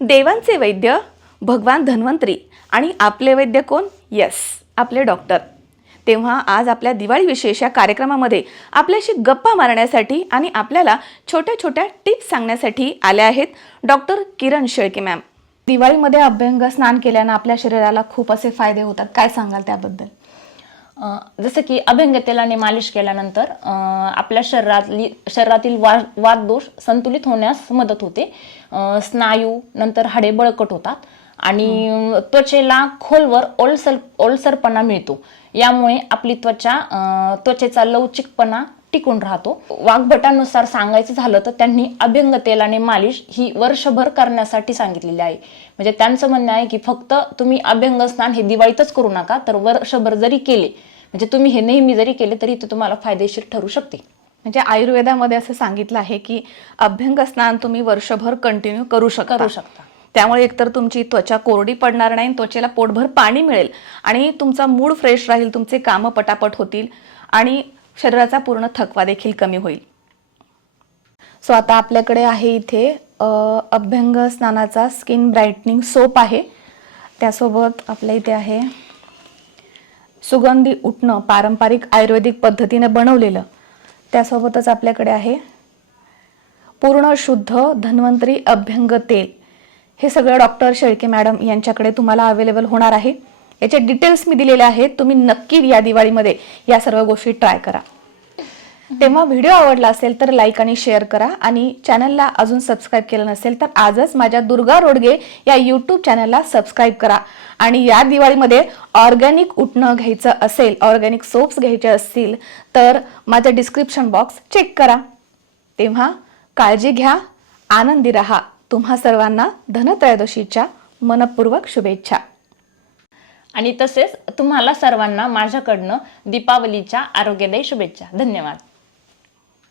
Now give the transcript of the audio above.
देवांचे वैद्य भगवान धन्वंतरी आणि आपले वैद्य कोण? यस आपले डॉक्टर. तेव्हा आज आपल्या दिवाळी विशेष या कार्यक्रमामध्ये आपल्याशी गप्पा मारण्यासाठी आणि आपल्याला छोट्या छोट्या टिप्स सांगण्यासाठी आल्या आहेत डॉक्टर किरण शेळके मॅम. दिवाळीमध्ये अभ्यंग स्नान केल्यानं आपल्या शरीराला खूप असे फायदे होतात. काय सांगाल त्याबद्दल? जसं की अभ्यंगतेलाने मालिश केल्यानंतर आपल्या शरीरातली शरीरातील वा दोष संतुलित होण्यास मदत होते. स्नायू नंतर हाडे बळकट होतात आणि त्वचेला खोलवर ओलसर ओलसरपणा मिळतो. यामुळे आपली त्वचा त्वचेचा लवचिकपणा टिकून राहतो. वाघभटानुसार सांगायचं झालं तर त्यांनी अभ्यंग तेलाने मालिश ही वर्षभर करण्यासाठी सांगितलेली आहे. म्हणजे त्यांचं म्हणणं आहे की फक्त तुम्ही अभ्यंग स्नान हे दिवाळीतच करू नका तर वर्षभर जरी केले म्हणजे तुम्ही हे नेहमी जरी केले तरी ते तुम्हाला फायदेशीर ठरू शकते. म्हणजे आयुर्वेदामध्ये असं सांगितलं आहे की अभ्यंग स्नान तुम्ही वर्षभर कंटिन्यू करू शकता करू शकता. त्यामुळे एकतर तुमची त्वचा कोरडी पडणार नाही त्वचेला पोटभर पाणी मिळेल आणि तुमचा मूड फ्रेश राहील तुमचे कामं पटापट होतील आणि शरीराचा पूर्ण थकवा देखील कमी होईल. सो आता आपल्याकडे आहे इथे अभ्यंग स्नानाचा स्किन ब्राईटनिंग सोप आहे. त्यासोबत आपल्या इथे आहे सुगंधी उठणं पारंपरिक आयुर्वेदिक पद्धतीने बनवलेलं त्यासोबतच आपल्याकडे आहे पूर्ण शुद्ध धन्वंतरी अभ्यंग तेल. हे सगळं डॉक्टर शेळके मॅडम यांच्याकडे तुम्हाला अवेलेबल होणार आहे. याचे डिटेल्स मी दिलेले आहेत. तुम्ही नक्की या दिवाळीमध्ये या सर्व गोष्टी ट्राय करा. तेव्हा व्हिडिओ आवडला असेल तर लाईक आणि शेअर करा. आणि चॅनलला अजून सबस्क्राईब केलं नसेल तर आजच माझ्या दुर्गा रोडगे या यूट्यूब चॅनलला सबस्क्राईब करा. आणि या दिवाळीमध्ये ऑर्गॅनिक उठणं घ्यायचं असेल ऑर्गॅनिक सोप्स घ्यायचे असतील तर माझं डिस्क्रिप्शन बॉक्स चेक करा. तेव्हा काळजी घ्या आनंदी रहा. तुम्हा सर्वांना धनत्रयोदशीच्या मनपूर्वक शुभेच्छा. आणि तसेच तुम्हाला सर्वांना माझ्याकडनं दीपावलीच्या आरोग्यदायी शुभेच्छा. धन्यवाद.